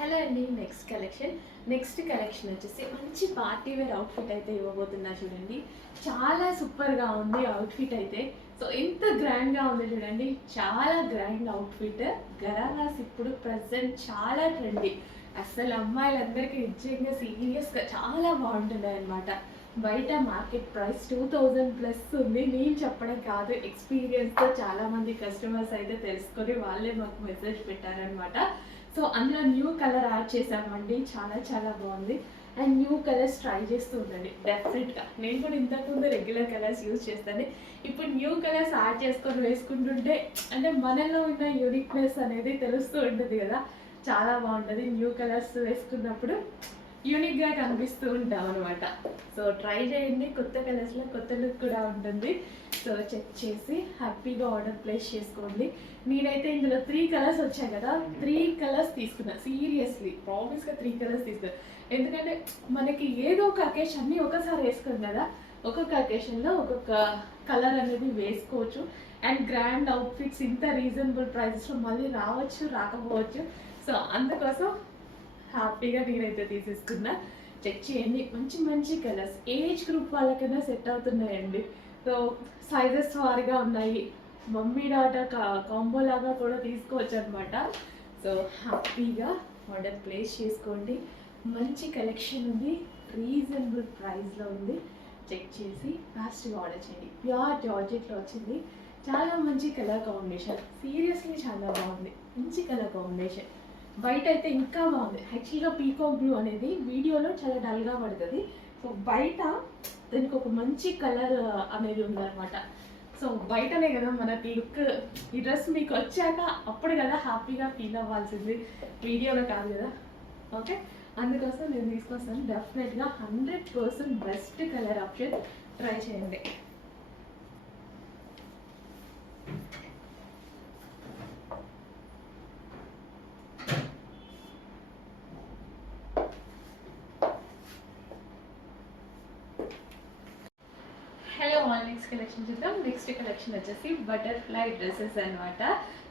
Hello అండి. Next collection వచ్చేసి మంచి పార్టీ వేర్ అవుట్ఫిట్ అయితే ఇవ్వబోతున్నా చూడండి. చాలా సూపర్గా ఉంది అవుట్ఫిట్ అయితే. సో ఎంత గ్రాండ్గా ఉంది చూడండి, చాలా గ్రాండ్ అవుట్ఫిట్. గరానాస్ ఇప్పుడు ప్రజెంట్ చాలా ట్రెండీ. అసలు అమ్మాయిలందరికీ నిజంగా సీరియస్గా చాలా బాగుంటున్నాయి అనమాట. బయట మార్కెట్ ప్రైస్ 2000+ ఉంది. నేను చెప్పడం కాదు, ఎక్స్పీరియన్స్తో చాలామంది కస్టమర్స్ అయితే తెలుసుకొని వాళ్ళే మాకు మెసేజ్ పెట్టారనమాట. సో అందులో న్యూ కలర్ యాడ్ చేసామండి, చాలా చాలా బాగుంది. అండ్ న్యూ కలర్స్ ట్రై చేస్తూ ఉండండి డెఫినెట్గా. నేను కూడా ఇంతకుముందు రెగ్యులర్ కలర్స్ యూజ్ చేస్తాను, ఇప్పుడు న్యూ కలర్స్ యాడ్ చేసుకొని వేసుకుంటుంటే అంటే మనలో ఉన్న యూనిక్నెస్ అనేది తెలుస్తూ ఉంటుంది కదా, చాలా బాగుంటుంది. న్యూ కలర్స్ వేసుకున్నప్పుడు యూనిక్గా కనిపిస్తూ ఉంటాం అనమాట. సో ట్రై చేయండి, కొత్త కలర్స్లో కొత్త లుక్ కూడా ఉంటుంది. సో చెక్ చేసి హ్యాపీగా ఆర్డర్ ప్లేస్ చేసుకోండి. నేనైతే ఇందులో 3 కలర్స్ వచ్చాయి కదా, 3 కలర్స్ తీసుకున్నా. సీరియస్లీ ప్రామిస్గా 3 కలర్స్ తీసుకున్నా. ఎందుకంటే మనకి ఏదో ఒక అకేషన్ని ఒకసారి వేసుకోం కదా, ఒక్కొక్క అకేషన్లో ఒక్కొక్క కలర్ అనేది వేసుకోవచ్చు. అండ్ గ్రాండ్ అవుట్ఫిట్స్ ఇంత రీజనబుల్ ప్రైసెస్లో మళ్ళీ రావచ్చు, రాకపోవచ్చు. సో అందుకోసం హ్యాపీగా నేనైతే తీసేసుకున్నా. చెక్ చేయండి, మంచి మంచి కలర్స్ ఏజ్ గ్రూప్ వాళ్ళకైనా సెట్ అవుతున్నాయండి. సో సైజెస్ వారిగా ఉన్నాయి, మమ్మీ డాటా కాంబో లాగా కూడా తీసుకోవచ్చు అనమాట. సో హ్యాపీగా ఆర్డర్ ప్లేస్ చేసుకోండి. మంచి కలెక్షన్ ఉంది, రీజనబుల్ ప్రైస్లో ఉంది. చెక్ చేసి ఫాస్ట్గా ఆర్డర్ చేయండి. ప్యూర్ జార్జెట్లో వచ్చింది, చాలా మంచి కలర్ కాంబినేషన్. సీరియస్లీ చాలా బాగుంది, మంచి కలర్ కాంబినేషన్. బయట అయితే ఇంకా బాగుంది. యాక్చువల్గా పీకాక్ బ్లూ అనేది వీడియోలో చాలా డల్గా పడుతుంది, సో బయట దానికి ఒక మంచి కలర్ అనేది ఉందన్నమాట. సో బయటనే కదా మనకి లుక్. ఈ డ్రెస్ మీకు వచ్చాక అప్పుడు కదా హ్యాపీగా ఫీల్ అవ్వాల్సింది, వీడియోలో కాదు కదా. ఓకే, అందుకోసం నేను తీసుకొస్తాను. డెఫినెట్గా 100% బెస్ట్ కలర్ ఆప్షన్, ట్రై చేయండి. హలో ఆల్, నెక్స్ట్ కలెక్షన్ చూద్దాం. నెక్స్ట్ కలెక్షన్ వచ్చేసి బటర్ఫ్లై డ్రెస్సెస్ అనమాట.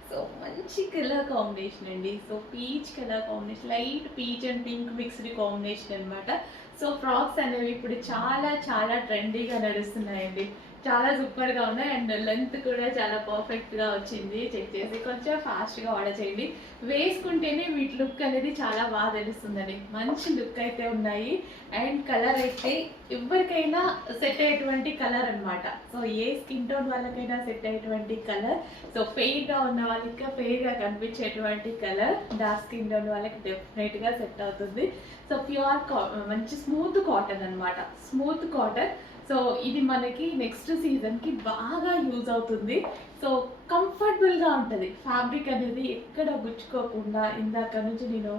సో మంచి కలర్ కాంబినేషన్ అండి. So peach colour combination, light peach and pink mixed combination అనమాట. సో ఫ్రాక్స్ అనేవి ఇప్పుడు చాలా చాలా ట్రెండీగా నడుస్తున్నాయండి, చాలా సూపర్గా ఉన్నాయి. అండ్ లెంత్ కూడా చాలా పర్ఫెక్ట్గా వచ్చింది. చెక్ చేసి కొంచెం ఫాస్ట్గా ఆర్డర్ చేయండి. వేసుకుంటేనే వీటి లుక్ అనేది చాలా బాగా తెలుస్తుందండి. మంచి లుక్ అయితే ఉన్నాయి. అండ్ కలర్ అయితే ఎవరికైనా సెట్ అయ్యేటువంటి కలర్ అనమాట. సో ఏ స్కిన్ టోన్ వాళ్ళకైనా సెట్ అయ్యేటువంటి కలర్. సో ఫెయిర్గా ఉన్న వాళ్ళకి ఫెయిర్గా కనిపించేటువంటి కలర్, డార్క్ స్కిన్ టోన్ వాళ్ళకి డెఫినెట్గా సెట్ అవుతుంది. సో ప్యూర్ మంచి స్మూత్ కాటన్ అనమాట, స్మూత్ కాటన్. సో ఇది మనకి నెక్స్ట్ సీజన్కి బాగా యూజ్ అవుతుంది. సో కంఫర్టబుల్గా ఉంటుంది ఫ్యాబ్రిక్ అనేది, ఎక్కడ గుచ్చుకోకుండా. ఇందాక నుంచి నేను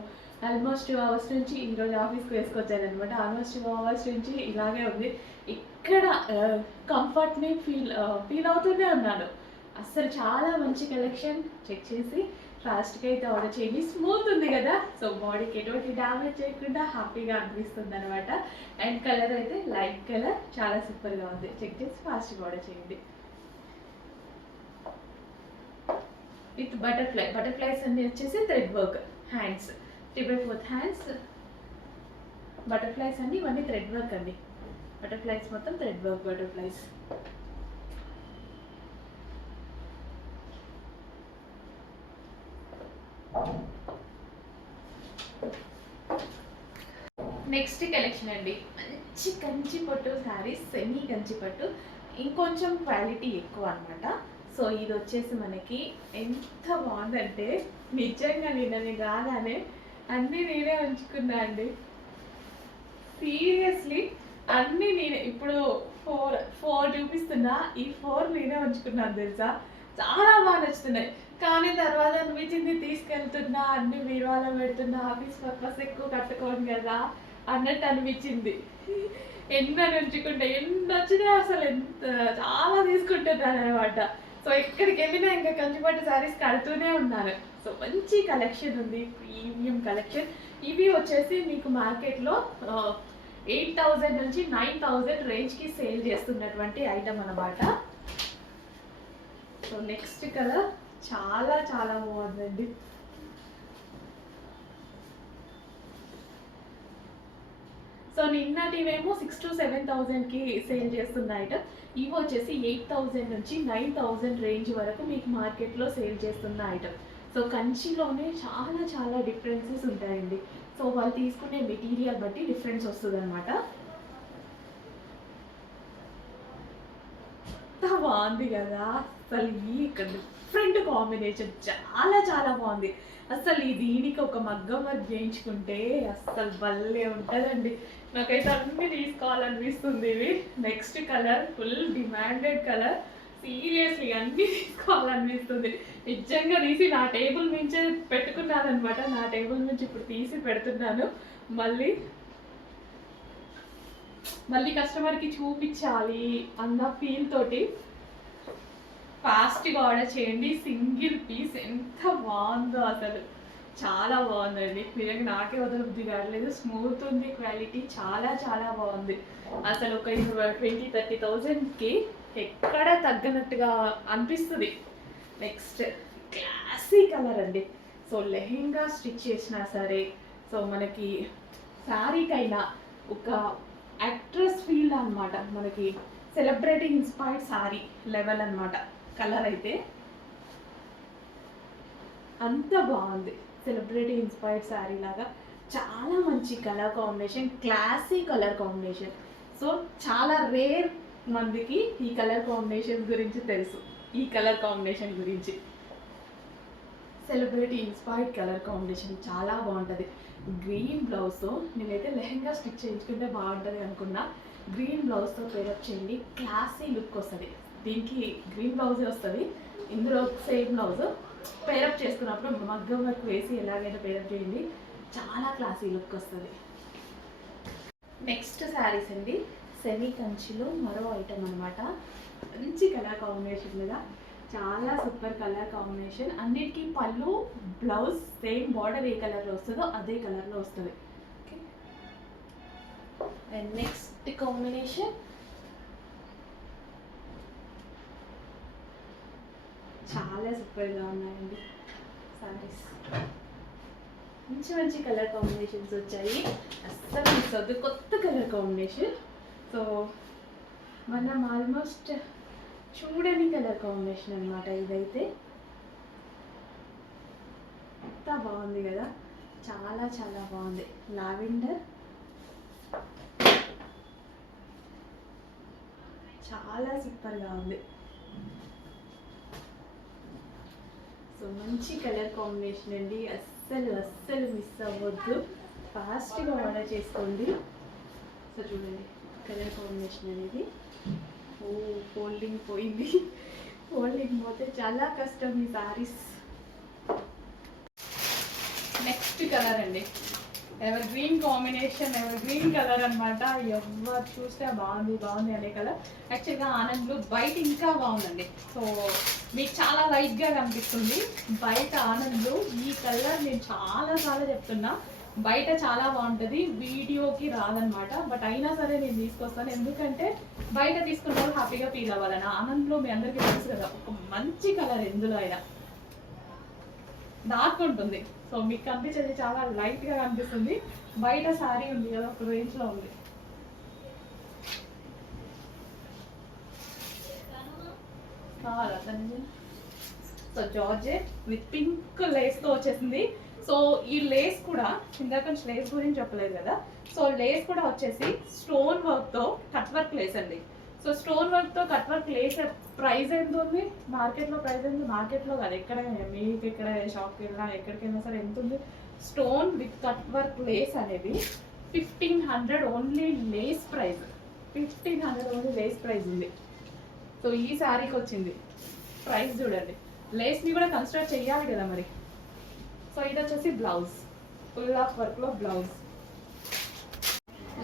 ఆల్మోస్ట్ 2 అవర్స్ నుంచి ఈరోజు ఆఫీస్కి వేసుకొచ్చాను అనమాట. ఆల్మోస్ట్ 2 అవర్స్ నుంచి ఇలాగే ఉంది. ఇక్కడ కంఫర్ట్ని ఫీల్ అవుతూనే ఉన్నాను. అస్సలు చాలా మంచి కలెక్షన్. చెక్ చేసి ఫాస్ట్గా అయితే ఆర్డర్ చేయండి. స్మూత్ ఉంది కదా, సో బాడీకి ఎటువంటి డ్యామేజ్ చేయకుండా హ్యాపీగా అనిపిస్తుంది అనమాట. అండ్ కలర్ అయితే లైట్ కలర్, చాలా సూపర్గా ఉంది. చెక్ చేసి ఫాస్ట్గా ఆర్డర్ చేయండి. విత్ బటర్ఫ్లైస్ అన్ని వచ్చేసి thread work hands, 3/4 hands butterflies అన్ని, ఇవన్నీ థ్రెడ్ వర్క్ అండి. బటర్ఫ్లైస్ మొత్తం thread work butterflies. Next collection అండి, మంచి కంచి పట్టు శారీస్, సెమీ కంచి పట్టు, ఇంకొంచెం క్వాలిటీ ఎక్కువ అనమాట. సో ఇది వచ్చేసి మనకి ఎంత బాగుందంటే నిజంగా నేను రాగానే అన్నీ నేనే ఉంచుకున్నా అండి. సీరియస్లీ అన్నీ నేనే. ఇప్పుడు ఫోర్ చూపిస్తున్నా, ఈ 4 నేనే ఉంచుకున్నాను తెలుసా. చాలా బాగా నచ్చుతున్నాయి. కానీ తర్వాత అనిపించింది తీసుకెళ్తున్నా, అన్ని బీరువాలో పెడుతున్నా, ఆఫీస్ పర్పస్ ఎక్కువ కట్టుకోను కదా అన్నట్టు అనిపించింది. ఎన్ని ఉంచుకుంటే ఎన్ని వచ్చినా అసలు ఎంత చాలా తీసుకుంటున్నాను అనమాట. సో ఎక్కడికి వెళ్ళినా ఇంకా కంచిపట్టు శారీస్ కడుతూనే ఉన్నాను. సో మంచి కలెక్షన్ ఉంది, ప్రీమియం కలెక్షన్. ఇవి వచ్చేసి మీకు మార్కెట్లో 8000 నుంచి 9000 రేంజ్కి సేల్ చేస్తున్నటువంటి ఐటమ్ అనమాట. సో నెక్స్ట్ కలర్ చాలా చాలా బాగుందండి. సో నిన్నటివేమో 6,000 to 7,000కి సేల్ చేస్తున్న ఐటమ్, ఇవి వచ్చేసి 8,000 నుంచి 9,000 రేంజ్ వరకు మీకు మార్కెట్లో సేల్ చేస్తున్న ఐటమ్. సో కంచిలోనే చాలా చాలా డిఫరెన్సెస్ ఉంటాయండి. సో వాళ్ళు తీసుకునే మెటీరియల్ బట్టి డిఫరెన్స్ వస్తుంది అనమాట. బాగుంది కదా అసలు, ఈ డిఫరెంట్ కాంబినేషన్ చాలా చాలా బాగుంది అసలు. ఈ దీనికి ఒక మగ్గం వర్క్ చేయించుకుంటే అస్సలు భలే ఉంటుందండి. నాకైతే అన్ని తీసుకోవాలనిపిస్తుంది ఇవి. Next colour full demanded colour, seriously అన్నీ తీసుకోవాలనిపిస్తుంది. నిజంగా తీసి నా టేబుల్ నుంచే పెట్టుకున్నాను అనమాట. నా టేబుల్ నుంచి ఇప్పుడు తీసి పెడుతున్నాను. మళ్ళీ కస్టమర్కి చూపించాలి అన్న ఫీల్ తోటి ఫాస్ట్గా ఆర్డర్ చేయండి. సింగిల్ పీస్ ఎంత బాగుందో అసలు, చాలా బాగుందండి. నిజంగా నాకే వదలబుద్ధి కావట్లేదు. స్మూత్ ఉంది, క్వాలిటీ చాలా చాలా బాగుంది అసలు. ఒక 20-30,000కి ఎక్కడ తగ్గనట్టుగా అనిపిస్తుంది. నెక్స్ట్ క్లాసీ కలర్ అండి. సో లెహెంగా స్టిచ్ చేసినా సరే, సో మనకి శారీకైనా ఒక యాక్ట్రెస్ ఫీల్ అనమాట. మనకి సెలబ్రిటీ ఇన్స్పైర్డ్ శారీ లెవెల్ అనమాట. కలర్ అయితే అంత బాగుంది, సెలబ్రిటీ ఇన్స్పైర్డ్ శారీ లాగా చాలా మంచి colour combination, classy colour combination. So చాలా రేర్ మందికి ఈ కలర్ కాంబినేషన్ గురించి తెలుసు. ఈ కలర్ కాంబినేషన్ గురించి సెలబ్రిటీ ఇన్స్పైర్డ్ కలర్ కాంబినేషన్ చాలా బాగుంటుంది. గ్రీన్ బ్లౌజ్తో నేనైతే లెహెంగా స్టిచ్ చేయించుకుంటే బాగుంటుంది అనుకున్నా. గ్రీన్ బ్లౌజ్తో పేరప్ చేయండి, క్లాసీ లుక్ వస్తుంది. దీనికి గ్రీన్ బ్లౌజే వస్తుంది, ఇందులో సేమ్ బ్లౌజ్ పేరప్ చేసుకున్నప్పుడు మగ్గం వర్క్ వేసి ఎలాగైనా పేరప్ చేయండి, చాలా క్లాసీ లుక్ వస్తుంది. నెక్స్ట్ శారీస్ అండి, సెమీ కంచిలో మరో ఐటమ్ అనమాట. మంచి కలర్ కాంబినేషన్ మీద చాలా సూపర్ కలర్ కాంబినేషన్. అన్నిటికీ పళ్ళు బ్లౌజ్ సేమ్ బార్డర్ ఏ కలర్లో వస్తుందో అదే కలర్లో వస్తుంది. ఓకే, అండ్ నెక్స్ట్ కాంబినేషన్ చాలా సూపర్గా ఉన్నాయండి సారీస్. మంచి మంచి కలర్ కాంబినేషన్స్ వచ్చాయి, అస్సలు మిస్ అవుతుంది. కొత్త కలర్ కాంబినేషన్. సో మనం ఆల్మోస్ట్ చూడని కలర్ కాంబినేషన్ అనమాట ఇదైతే. ఎంత బాగుంది కదా, చాలా చాలా బాగుంది. లావెండర్ చాలా సూపర్గా ఉంది. సో మంచి కలర్ కాంబినేషన్ అండి, అస్సలు మిస్ అవ్వద్దు, ఫాస్ట్గా ఆర్డర్ చేసుకోండి. సో చూడండి కలర్ కాంబినేషన్ అనేది. ఓ ఫోల్డింగ్ పోయింది, ఫోల్డింగ్ పోతే చాలా కష్టం ఈ సారీస్. నెక్స్ట్ కలర్ అండి, evergreen combination, ever green colour అనమాట. ఎవరు చూస్తే బాగుంది అనే కలర్. యాక్చువల్గా ఆనంద్లో బయట ఇంకా బాగుందండి. సో మీకు చాలా లైట్గా కనిపిస్తుంది బయట. ఆనంద్లో ఈ కలర్ నేను చాలా చెప్తున్నా, బయట చాలా బాగుంటుంది, వీడియోకి రాదనమాట. బట్ అయినా సరే నేను తీసుకొస్తాను, ఎందుకంటే బయట తీసుకున్న వాళ్ళు హ్యాపీగా ఫీల్ అవ్వాలని. ఆనంద్లో మీ అందరికీ తెలుసు కదా, ఒక మంచి కలర్ ఎందులో అయినా డార్క్ ఉంటుంది. సో మీకు కనిపించేది చాలా లైట్గా కనిపిస్తుంది. బయట శారీ ఉంది కదా, ఒక రేంజ్లో ఉంది. సో జార్జెట్ విత్ పింక్ లేస్తో వచ్చేసింది. సో ఈ లేస్ కూడా ఇందాక లేస్ గురించి చెప్పలేదు కదా, సో లేస్ కూడా వచ్చేసి స్టోన్ వర్క్తో కట్ వర్క్ లేస్ అండి. సో స్టోన్ వర్క్తో కట్ వర్క్ లేస్ ప్రైస్ ఎంత ఉంది మార్కెట్లో? ప్రైస్ ఎంత మార్కెట్లో కాదు, ఎక్కడైనా మీకు ఎక్కడ షాప్కి వెళ్ళినా ఎక్కడికైనా సరే ఎంత ఉంది? Stone with cut work lace అనేది 1,500 only lace price. 1,500 only lace price ఉంది. సో ఈ శారీకి వచ్చింది ప్రైస్ చూడండి. లేస్ని కూడా కన్స్ట్రక్ట్ చేయాలి కదా మరి. సో ఇది వచ్చేసి బ్లౌజ్, ఫుల్ ఆఫ్ వర్క్లో బ్లౌజ్.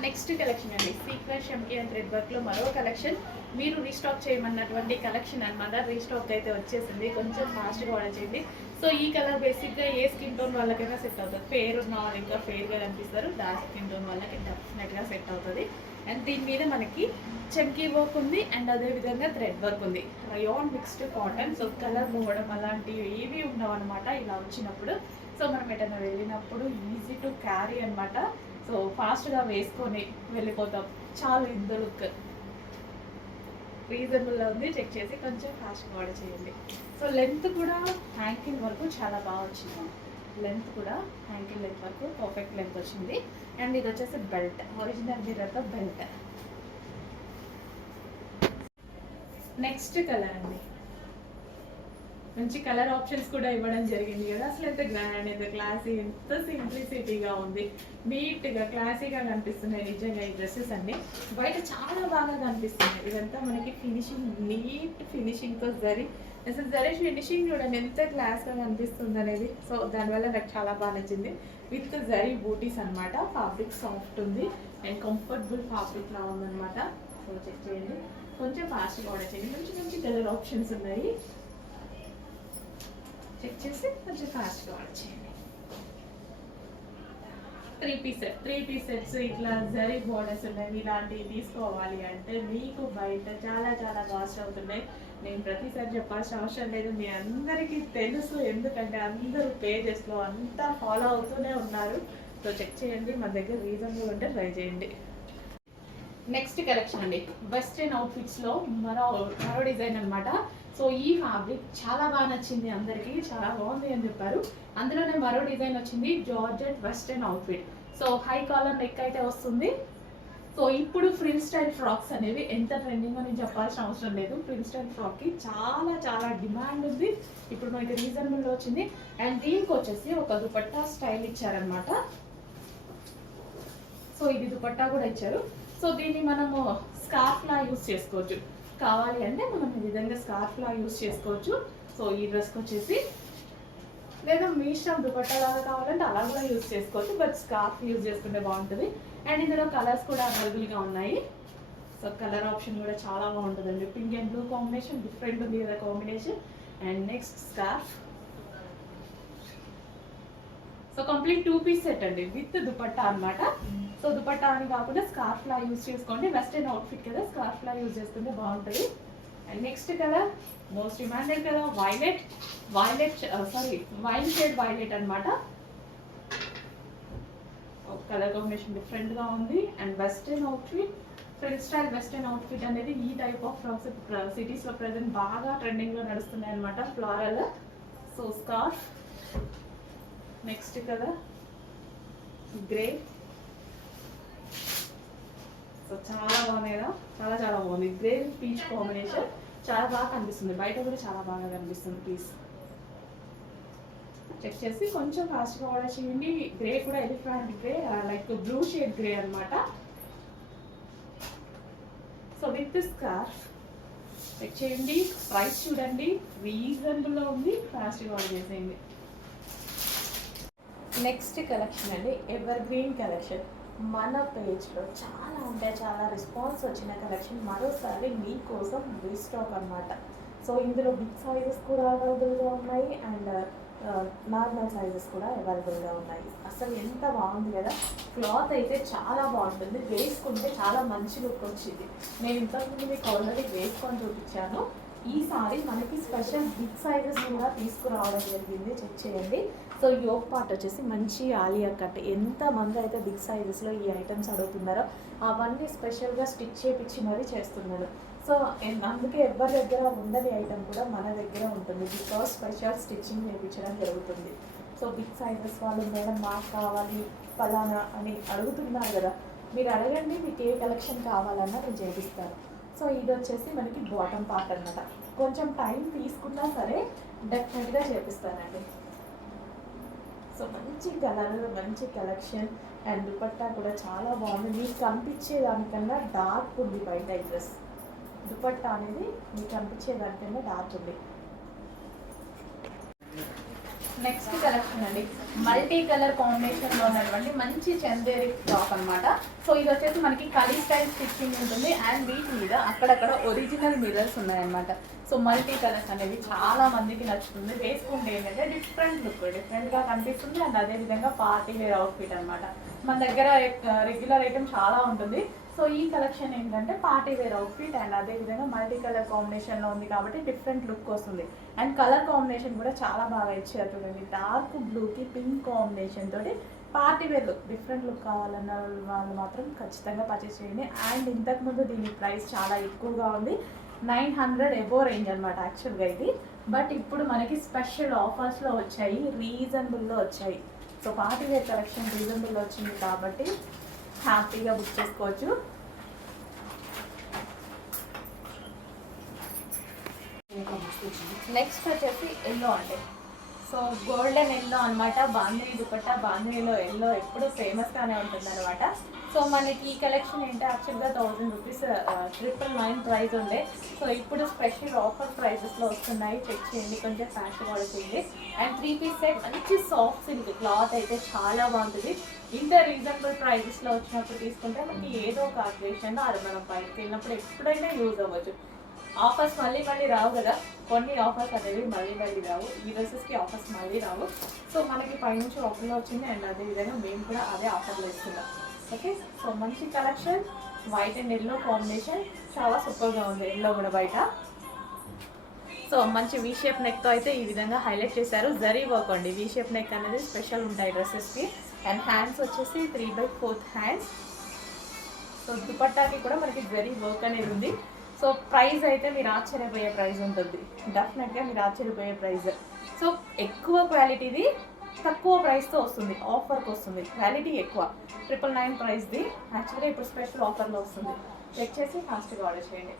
నెక్స్ట్ కలెక్షన్ అండి, సీక్వెన్స్ షమ్కి అండ్ థ్రెడ్ వర్క్లో మరో కలెక్షన్. మీరు రీస్టాక్ చేయమన్నటువంటి కలెక్షన్ అనమాట. రీస్టాక్ అయితే వచ్చేసింది, కొంచెం ఫాస్ట్గా ఆర్డర్ చేయండి. సో ఈ కలర్ బేసిక్గా ఏ స్కిన్ టోన్ వాళ్ళకైనా సెట్ అవుతుంది. ఫేర్ ఉన్న వాళ్ళు ఇంకా ఫేర్గా కనిపిస్తారు, డార్క్ స్కిన్ టోన్ వాళ్ళకి డెఫినెట్గా సెట్ అవుతుంది. అండ్ దీని మీద మనకి చమ్కీ వర్క్ ఉంది, అండ్ అదేవిధంగా థ్రెడ్ వర్క్ ఉంది. Rayon mixed cotton. So colour పోవడం అలాంటివి ఏవి ఉండవు అనమాట ఇలా వచ్చినప్పుడు. సో మనం ఎటైనా వెళ్ళినప్పుడు ఈజీ టు క్యారీ అనమాట. సో ఫాస్ట్గా వేసుకొని వెళ్ళిపోతాం. చాలు ఇంత లుక్ రీజనబుల్గా ఉంది. చెక్ చేసి కొంచెం ఫాస్ట్గా ఆర్డర్ చేయండి. సో లెంత్ కూడా హ్యాంకిల్ వరకు చాలా బాగా వచ్చింది. లెంత్ కూడా హ్యాంకిల్ లెంత్ వరకు పర్ఫెక్ట్ లెంత్ వచ్చింది. అండ్ ఇది వచ్చేసి బెల్ట్, ఒరిజినల్ మిర్రర్తో బెల్ట్. నెక్స్ట్ కలర్ అండి, మంచి కలర్ ఆప్షన్స్ కూడా ఇవ్వడం జరిగింది కదా. అసలు ఎంత గ్రాండ్, ఎంత క్లాసీ, ఎంత సింప్లిసిటీగా ఉంది. నీట్గా క్లాసీగా కనిపిస్తున్నాయి నిజంగా ఈ డ్రెస్సెస్ అన్ని. బయట చాలా బాగా కనిపిస్తుంది. ఇదంతా మనకి ఫినిషింగ్, నీట్ ఫినిషింగ్తో అసలు జరీ ఫినిషింగ్ చూడండి ఎంత క్లాస్గా కనిపిస్తుంది అనేది. సో దానివల్ల నాకు చాలా బాగా నచ్చింది. విత్ జరీ బూటీస్ అనమాట. ఫ్యాబ్రిక్ సాఫ్ట్ ఉంది అండ్ కంఫర్టబుల్ ఫ్యాబ్రిక్ లా ఉందన్నమాట. సో చెక్ చేయండి, కొంచెం ఫాస్ట్గా ఆర్డర్ చేయండి. మంచి మంచి కలర్ ఆప్షన్స్ ఉన్నాయి. చెక్ చేసి కొంచెం ఫాస్ట్గా ఆర్డర్ చేయండి. 3 పీస్ సెట్స్ ఇట్లా జరీ బోర్డర్స్ ఉన్నాయి. ఇలాంటివి తీసుకోవాలి అంటే మీకు బయట చాలా చాలా కాస్ట్ అవుతున్నాయి. నేను ప్రతిసారి చెప్పాల్సిన అవసరం లేదు, మీ అందరికీ తెలుసు. ఎందుకంటే అందరూ పేజెస్లో అంతా ఫాలో అవుతూనే ఉన్నారు. సో చెక్ చేయండి, మన దగ్గర రీజనబుల్ ఉంటే ట్రై చేయండి. నెక్స్ట్ కలెక్షన్ అండి, వెస్ట్రన్ అవుట్ఫిట్స్లో మరో డిజైన్ అనమాట. సో ఈ ఫ్యాబ్రిక్ చాలా బాగా నచ్చింది అందరికీ, చాలా బాగుంది అని చెప్పారు. అందులోనే మరో డిజైన్ వచ్చింది, georgette western outfit. So high collar neck అయితే వస్తుంది. సో ఇప్పుడు ఫ్రిల్ స్టైల్ ఫ్రాక్స్ అనేవి ఎంత ట్రెండింగ్ అని చెప్పాల్సిన అవసరం లేదు. ఫ్రిల్ స్టైల్ ఫ్రాక్కి చాలా చాలా డిమాండ్ ఉంది. ఇప్పుడు మనకి రీజనబుల్లో వచ్చింది. అండ్ దీనికి వచ్చేసి ఒక దుపట్టా స్టైల్ ఇచ్చారనమాట. సో ఇది దుపట్టా కూడా ఇచ్చారు. సో దీన్ని మనము స్కార్ఫ్లా యూస్ చేసుకోవచ్చు. కావాలి అంటే మనం ఈ విధంగా స్కార్ఫ్లా యూస్ చేసుకోవచ్చు. సో ఈ డ్రెస్కి వచ్చేసి, లేదా మీ ఇష్టం దుపట్టా లాగా కావాలంటే అలా కూడా యూస్ చేసుకోవచ్చు. బట్ స్కార్ఫ్ యూజ్ చేసుకుంటే బాగుంటుంది. అండ్ ఇందులో కలర్స్ కూడా అవైలబుల్గా ఉన్నాయి. సో కలర్ ఆప్షన్ కూడా చాలా బాగుంటుందండి. Pink and blue combination different ఉంది కదా combination. And next scarf. So complete 2 piece set అండి విత్ దుపట్టా అనమాట. సో దుపట్టా అని కాకుండా స్కార్ఫ్ లా యూజ్ చేసుకోండి. వెస్టర్న్ అవుట్ఫిట్ కదా, స్కార్ఫ్ లా యూజ్ చేసుకుంటే బాగుంటుంది. And next colour most demanded colour, wine shade violet అనమాట. కలర్ కాంబినేషన్ డిఫరెంట్గా ఉంది. And western outfit, frill style western outfit అనేది ఈ టైప్ ఆఫ్ ఫ్రాక్స్ సిటీస్లో ప్రజెంట్ బాగా ట్రెండింగ్లో నడుస్తున్నాయి అనమాట. Floral. So scarf. Next colour grey. So చాలా బాగుంది కదా, చాలా చాలా బాగుంది. గ్రే విత్ పీచ్ కాంబినేషన్ చాలా బాగా కనిపిస్తుంది. బయట కూడా చాలా బాగా కనిపిస్తుంది పీస్. చెక్ చేసి కొంచెం ఫాస్ట్గా ఆర్డర్ చేయండి. గ్రే కూడా elephant grey, like blue shade grey అనమాట. So with scarf. చెక్ చేయండి, ప్రైస్ చూడండి, రీజనబుల్గా ఉంది. ఫాస్ట్గా ఆర్డర్ చేసేయండి. నెక్స్ట్ కలెక్షన్ అండి, ఎవర్ గ్రీన్ కలెక్షన్. మన పేజ్లో చాలా అంటే చాలా రెస్పాన్స్ వచ్చిన కలెక్షన్ మరోసారి మీకోసం రీస్టాక్ అనమాట. సో ఇందులో బిగ్ సైజెస్ కూడా అవైలబుల్గా ఉన్నాయి అండ్ నార్మల్ సైజెస్ కూడా అవైలబుల్గా ఉన్నాయి. అసలు ఎంత బాగుంది కదా, క్లాత్ అయితే చాలా బాగుంటుంది. వేసుకుంటే చాలా మంచి లుక్ వచ్చింది. నేను ఇంతకుముందు మీకు ఆల్రెడీ వేసుకొని చూపించాను. ఈసారి మనకి స్పెషల్ బిగ్ సైజెస్ కూడా తీసుకురావడం జరిగింది. చెక్ చేయండి. సో యోక్ పార్ట్ వచ్చేసి మంచి ఆలియా కట్. ఎంతమంది అయితే బిగ్ సైజెస్లో ఈ ఐటమ్స్ అడుగుతున్నారో అవన్నీ స్పెషల్గా స్టిచ్ చేయించి మరీ చేస్తున్నాను. సో అందుకే ఎవరి దగ్గర ఉండని ఐటమ్ కూడా మన దగ్గర ఉంటుంది. బికాస్ స్పెషల్ స్టిచ్చింగ్ చేయించడం జరుగుతుంది. సో బిగ్ సైజెస్ వాళ్ళు మేడం మాకు కావాలి ఫలానా అని అడుగుతున్నారు కదా, మీరు అడగండి, మీకు ఏ కలెక్షన్ కావాలన్నా నేను చేపిస్తాను. సో ఇది వచ్చేసి మనకి బాటమ్ పార్ట్ అనమాట. కొంచెం టైం తీసుకున్నా సరే డెఫినెట్గా చేపిస్తానండి. సో మంచి కలర్, మంచి కలెక్షన్ అండ్ దుపట్టా కూడా చాలా బాగుంది. మీకు కనిపించే దానికన్నా డార్క్ ఉంది బయట ఈ డ్రెస్. దుపట్టా అనేది మీకు కనిపించే దానికన్నా డార్క్ ఉంది. నెక్స్ట్ కలెక్షన్ అండి, మల్టీ కలర్ కాంబినేషన్లో ఉన్నటువంటి మంచి చందేరి టాప్ అనమాట. సో ఇది వచ్చేసి మనకి కలీ స్టైల్ స్టిచ్చింగ్ ఉంటుంది అండ్ వీటి మీద అక్కడక్కడ ఒరిజినల్ మిర్రర్స్ ఉన్నాయన్నమాట. సో మల్టీ కలర్స్ అనేవి చాలా మందికి నచ్చుతుంది. వేసుకుంటే ఏంటంటే డిఫరెంట్గా కనిపిస్తుంది అండ్ అదేవిధంగా పార్టీ వేర్ అవుట్ఫిట్ అనమాట. మన దగ్గర రెగ్యులర్ ఐటమ్ చాలా ఉంటుంది. సో ఈ కలెక్షన్ ఏంటంటే పార్టీ వేర్ అవుట్ఫిట్ అండ్ అదేవిధంగా మల్టీ కలర్ కాంబినేషన్లో ఉంది కాబట్టి డిఫరెంట్ లుక్ వస్తుంది. అండ్ కలర్ కాంబినేషన్ కూడా చాలా బాగా ఇచ్చారు చూడండి. డార్క్ బ్లూకి పింక్ కాంబినేషన్ తోటి party wear look, different look కావాలన్న వాళ్ళు మాత్రం ఖచ్చితంగా పర్చేస్ చేయండి. అండ్ ఇంతకుముందు దీని ప్రైస్ చాలా ఎక్కువగా ఉంది, 900 ఎబో రేంజ్ అనమాట యాక్చువల్గా ఇది. బట్ ఇప్పుడు మనకి స్పెషల్ ఆఫర్స్లో వచ్చాయి, రీజనబుల్లో వచ్చాయి. సో పార్టీ వేర్ కలెక్షన్ రీజనబుల్లో వచ్చింది కాబట్టి హ్యాపీగా బుక్ చేసుకోవచ్చు. నెక్స్ట్ వచ్చేసి ఎల్లో అండి. సో గోల్డెన్ ఎల్లో అనమాట. బాందిని దుపట్టా, బాందినిలో ఎల్లో ఎప్పుడు ఫేమస్గానే ఉంటుంది అనమాట. సో మనకి ఈ కలెక్షన్ ఏంటో యాక్చువల్గా 1000 రూపీస్ 999 ప్రైస్ ఉండే. సో ఇప్పుడు స్పెషల్ ఆఫర్ ప్రైజెస్లో వస్తున్నాయి, చెక్ చేయండి, కొంచెం ఫ్యాస్ట్ పడుతుంది. అండ్ 3 పీస్ సెట్ మంచి సాఫ్ట్ సిల్క్ క్లాత్ అయితే చాలా బాగుంటుంది. ఇంత రీజనబుల్ ప్రైజెస్లో వచ్చినప్పుడు తీసుకుంటే మనకి ఏదో ఒక అకేషన్లో అది మనం బయటకు వెళ్ళినప్పుడు ఎప్పుడైనా యూజ్ అవ్వచ్చు. ఆఫర్స్ మళ్ళీ రావు కదా, కొన్ని ఆఫర్స్ అనేవి మళ్ళీ రావు. ఈ డ్రెస్సెస్కి ఆఫర్స్ మళ్ళీ రావు. సో మనకి పైనుంచి ఆఫర్లో వచ్చింది అండ్ అదేవిధంగా మేము కూడా అదే ఆఫర్లో ఇస్తున్నాం. ఓకే, సో మంచి collection, white and yellow combination చాలా సూపర్గా ఉంది. ఎల్లో కూడా బయట. సో మంచి వీ షేప్ నెక్తో అయితే ఈ విధంగా హైలైట్ చేశారు. జరీ వర్క్ అండి, వీ షేప్ నెక్ అనేది స్పెషల్ ఉంటాయి డ్రెస్సెస్కి. అండ్ హ్యాండ్స్ వచ్చేసి 3/4 హ్యాండ్స్. సో దుపట్టాకి కూడా మనకి జరీ వర్క్ అనేది ఉంది. సో ప్రైస్ అయితే మీరు ఆశ్చర్యపోయే ప్రైస్ ఉంటుంది, డెఫినెట్గా మీరు ఆశ్చర్యపోయే ప్రైస్. సో ఎక్కువ క్వాలిటీది తక్కువ ప్రైస్తో వస్తుంది, ఆఫర్కి వస్తుంది. క్వాలిటీ ఎక్కువ, 999 ప్రైస్ది యాక్చువల్గా ఇప్పుడు స్పెషల్ ఆఫర్లో వస్తుంది. చెక్ చేసి ఫాస్ట్గా ఆర్డర్ చేయండి.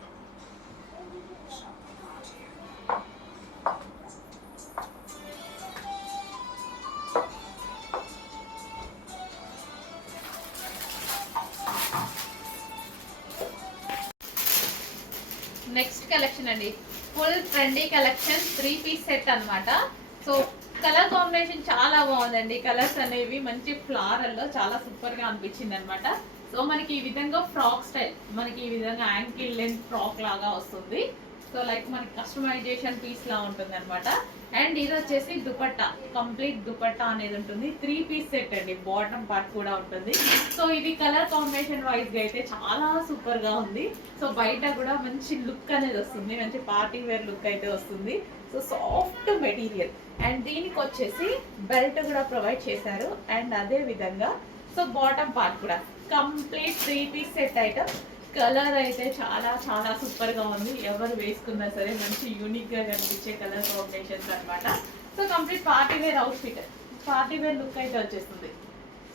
నెక్స్ట్ కలెక్షన్ అండి, full trendy collection, 3 piece set అనమాట. సో కలర్ కాంబినేషన్ చాలా బాగుందండి. కలర్స్ అనేవి మంచి ఫ్లారల్లో చాలా సూపర్గా అనిపించింది అనమాట. సో మనకి ఈ విధంగా ఫ్రాక్ స్టైల్, మనకి ఈ విధంగా యాంకిల్ లెంత్ ఫ్రాక్ లాగా వస్తుంది. సో లైక్ మనకి కస్టమైజేషన్ పీస్ లా ఉంటుంది అనమాట. అండ్ ఇది వచ్చేసి దుపట్టా, కంప్లీట్ దుపట్టా అనేది ఉంటుంది. 3 పీస్ సెట్ అండి, బాటమ్ పార్ట్ కూడా ఉంటుంది. సో ఇది కలర్ కాంబినేషన్ వైజ్గా అయితే చాలా సూపర్గా ఉంది. సో బయట కూడా మంచి లుక్ అనేది వస్తుంది, మంచి పార్టీ వేర్ లుక్ అయితే వస్తుంది. సో సాఫ్ట్ మెటీరియల్ అండ్ దీనికి వచ్చేసి బెల్ట్ కూడా ప్రొవైడ్ చేశారు. అండ్ అదే విధంగా సో బాటమ్ పార్ట్ కూడా complete 3 piece set item. Colour అయితే చాలా చాలా సూపర్గా ఉంది, ఎవరు వేసుకున్నా సరే మంచి యూనిక్గా కనిపించే కలర్ కాంబినేషన్స్ అనమాట. So complete party wear outfit, party wear look అయితే వచ్చేస్తుంది.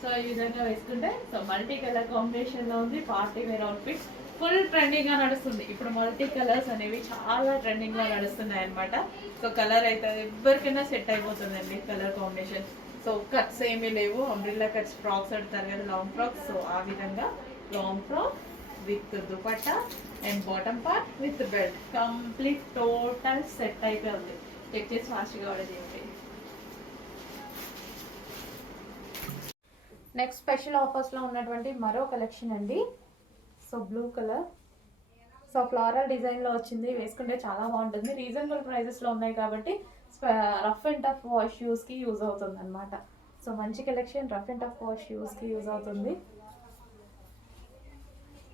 సో ఈ విధంగా వేసుకుంటే సో మల్టీ కలర్ కాంబినేషన్లో ఉంది. పార్టీ వేర్ అవుట్ఫిట్ ఫుల్ ట్రెండింగ్గా నడుస్తుంది. ఇప్పుడు మల్టీ కలర్స్ అనేవి చాలా ట్రెండింగ్గా నడుస్తున్నాయి అనమాట. సో కలర్ అయితే ఎవరికైనా సెట్ అయిపోతుందండి కలర్ కాంబినేషన్. సో కట్స్ ఏమీ లేవు, అంబ్రిల్లా కట్స్, ఫ్రాక్స్ అడుగుతారు కదా లాంగ్ ఫ్రాక్స్. సో ఆ విధంగా long frock with dupatta and bottom part with belt, complete total set అయిపోయి ఉంది. చెక్ చేసి ఫాస్ట్గా ఆర్డర్ చేయండి. నెక్స్ట్ స్పెషల్ ఆఫర్స్లో ఉన్నటువంటి మరో కలెక్షన్ అండి. So blue colour, so floral డిజైన్లో వచ్చింది, వేసుకుంటే చాలా బాగుంటుంది. రీజనబుల్ ప్రైజెస్లో ఉన్నాయి కాబట్టి రఫ్ అండ్ టఫ్ వాష్ యూస్కి యూజ్ అవుతుంది అనమాట. సో మంచి collection, rough and tough wash యూస్కి యూజ్ అవుతుంది.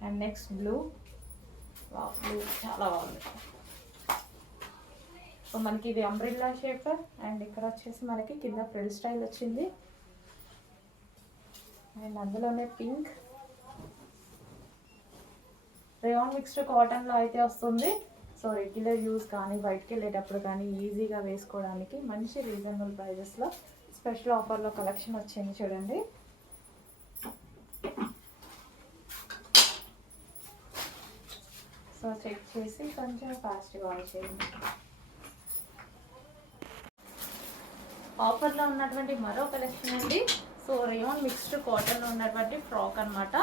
అండ్ నెక్స్ట్ బ్లూ, బ్లూ చాలా బాగుంది. సో మనకి ఇది అంబ్రిల్లా షేప్ అండ్ ఇక్కడ వచ్చేసి మనకి కింద ఫ్రిల్ స్టైల్ వచ్చింది. అండ్ అందులోనే పింక్ రేయాన్ మిక్స్డ్ కాటన్లో అయితే వస్తుంది. సో రెగ్యులర్ యూస్ కానీ బయటకు వెళ్ళేటప్పుడు కానీ ఈజీగా వేసుకోవడానికి మంచి రీజనబుల్ ప్రైజెస్లో స్పెషల్ ఆఫర్లో కలెక్షన్ వచ్చింది చూడండి. సో చెక్ చేసి కొంచెం ఫాస్ట్గా ఆర్డర్ చేయండి. ఆఫర్లో ఉన్నటువంటి మరో కలెక్షన్ అండి. సో రేయాన్ మిక్స్డ్ కాటన్లో ఉన్నటువంటి ఫ్రాక్ అనమాట.